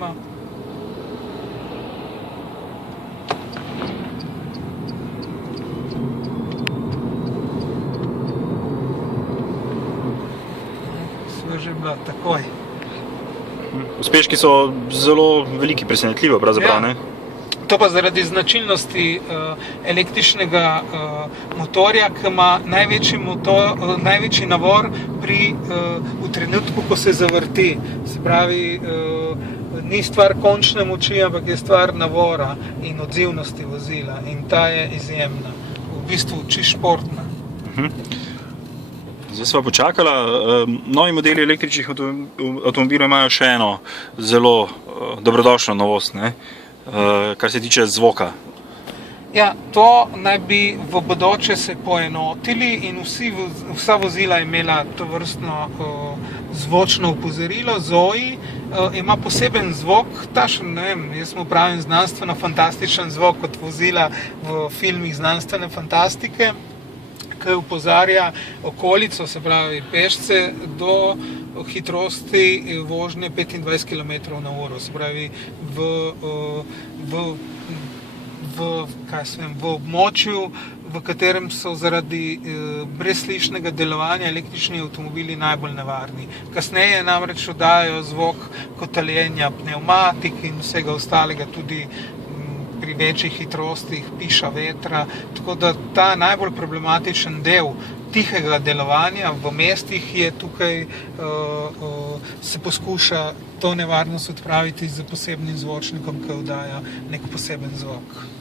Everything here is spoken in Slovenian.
recimo. Že bila takoj. Uspeški so zelo veliki, presenetljivo pravzaprav, ne? To pa zaradi značilnosti električnega motorja, ki ima največji navor v trenutku, ko se zavrti. Se pravi, ni stvar končne moči, ampak je stvar navora in odzivnosti vozila. In ta je izjemna, v bistvu čisto športna. Zdaj sva počakala. Novi modeli električnih avtomobilov imajo še eno zelo dobrodošlo novost, ne? Kar se tiče zvoka. Ja, to naj bi v bodoče se poenotili in vsa vozila imela tovrstno zvočno opozorilo. Zoe ima poseben zvok, tašen, ne vem, jaz mu pravim znanstveno-fantastičen zvok kot vozila v filmih znanstvene fantastike, ki opozarja okolico, se pravi pešce, do hitrosti vožnje 25 km/h. Se pravi, v območju, v katerem so zaradi brezslišnega delovanja električni avtomobili najbolj nevarni. Kasneje namreč oddajajo zvok kotaljenja pnevmatik in vsega ostalega, tudi pri večjih hitrostih, piša vetra, tako da ta najbolj problematičen del tihega delovanja v mestih je tukaj, se poskuša to nevarnost odpraviti z posebnim zvočnikom, ki oddaja nek poseben zvok.